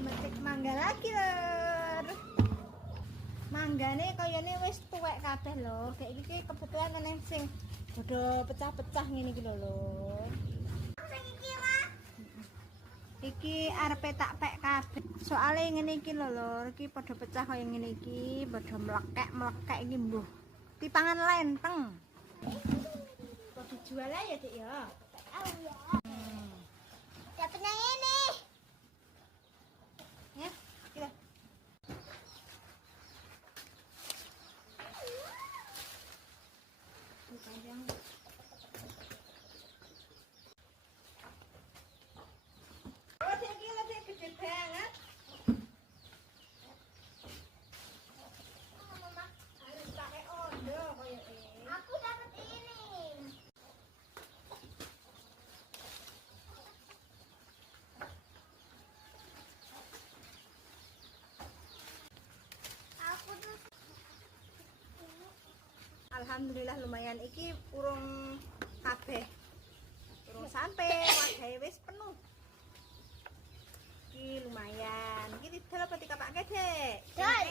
metik mangga lagi lor. Manggane kayane wis tuwek kabeh lho. Kayak iki kebetulan neng sing padha pecah-pecah ngene iki lho lor. Iki arepe tak pek kabeh. Soale ngene iki lho lor, iki padha pecah kaya ngene iki, padha mlekek iki mbuh. Tipangan lenteng. Kok dijual aja ya, Dik ya? Oh ya. Dapat yang ini. Ya, kita. Panjang. Oh, tinggi lebih gede banget. Mama harus pakai ondo kayak ini. Aku dapat ini. Aku tuh. Alhamdulillah lumayan iki urung kabeh. Urung sampai wadahe wis penuh. Iki lumayan. Iki didol apa dikapake, Dek? Dol.